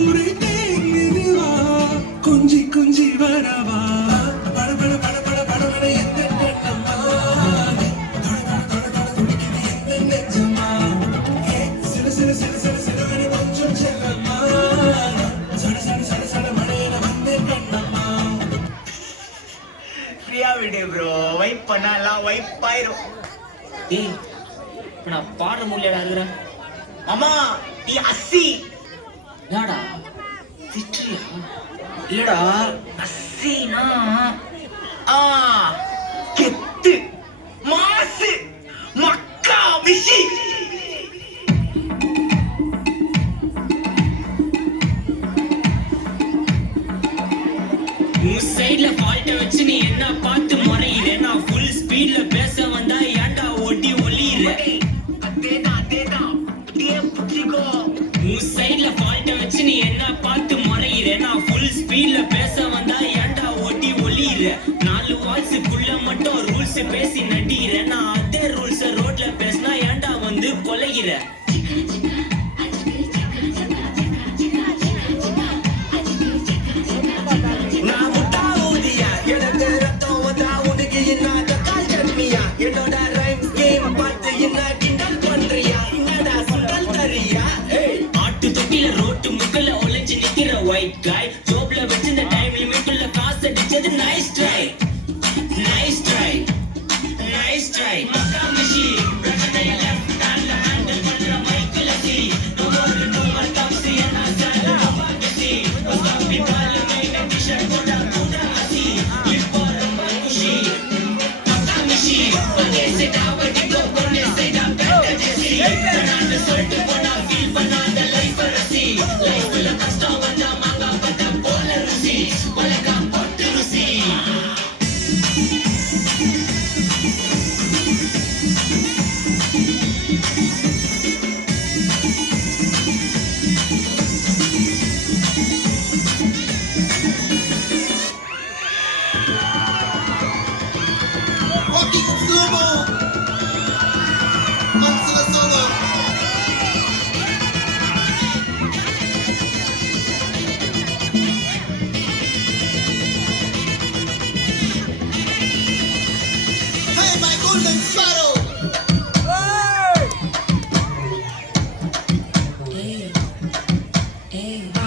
ஊரே தேங்குதுவா கொஞ்சி கொஞ்சி வரவா பட பட பட பட பட எந்த கண்ணம்மா தொட தொட தொட தொட துடிக்குது எந்த நெஞ்சம்மா சில சில சில சில சில கொஞ்சம் செல்லம்மா சட சட சட சட மழையில வந்த கண்ணம்மா. ஃப்ரீயா விடு ப்ரோ, வைப் பண்ணலாம் வைப் ஆயிரும். ஏய் இப்ப நான் பாடுற முடியலடா இருக்கிறேன். அம்மா நீ அஸ்ஸி. என்னடா திட்டுறியா? இல்லடா அஸ்ஸினா கெத்து மாசு மக்கா மிஷி. உன் சைடுல ஃபால்ட்ட வச்சு நீ என்ன பார்த்து முறையிற? நான் ஃபுல் ஸ்பீட்ல பேச வந்தா ஏன்டா ஓட்டி ஒளியிற? அதேதான் அப்படியே புடிச்சுக்கோ. உன் சைடுல ஃபால்ட்ட வச்சு நீ என்ன பார்த்து முறையிற? நான் ஃபுல் ஸ்பீட்ல பேச வந்தா ஏன்டா ஓட்டி ஒளியிற? 4 வால்ஸுக்குள்ள மட்டும் ரூல்ஸ் பேசி நடிகிற. நான் அதே ரூல்ஸ ரோட்ல பேசினா ஏன்டா வந்து கொலைகிற? நான் முட்டா ஊதியா, எனக்கு ரத்தம் வந்தா உனக்கு என்ன கால் கம்மியா? என்னோட ரைம் கேம் பார்த்து என்ன கிண்டல் பண்றியா? என்னடா சுண்டல் தரியா? ஆட்டு தொட்டில ரோட்டு முக்கல ஒளிஞ்சு நிக்கிற ஒயிட் காய். ஜோப்ல வச்சிருந்த டைம் லிமிட்டுள்ள காசு அடிச்சது nice try nice try nice try. மக்கா மிஷி பிரச்சனைய லெஃப்ட் ஹேண்ட்ல ஹேண்டில் பண்ற மைக்கேல் சி. நோ மோர் தம்ஸ் என்ன சார் பாக்கி பாப்பி பால் மெயின டிஷர்ட் போட்டா கூட அசி. இப்போ ரொம்ப குஷி மக்கா மிஷி அங்கே செட்டா வட்டிக்கோ பொண்ணே செட்டா பெட்ட ஜெசி. நான் சொல்லிட்டு போனா ஃபீல் பண்ணாத லைஃப் ரசி. லைஃப்ல கஷ்டம் வந்தா மாங்கா பட்ட போல ருசி. உலகம் போட்டு ருசி. Walking in slow-mo onto the solo. Hey, my golden sparrow. Hey, hey.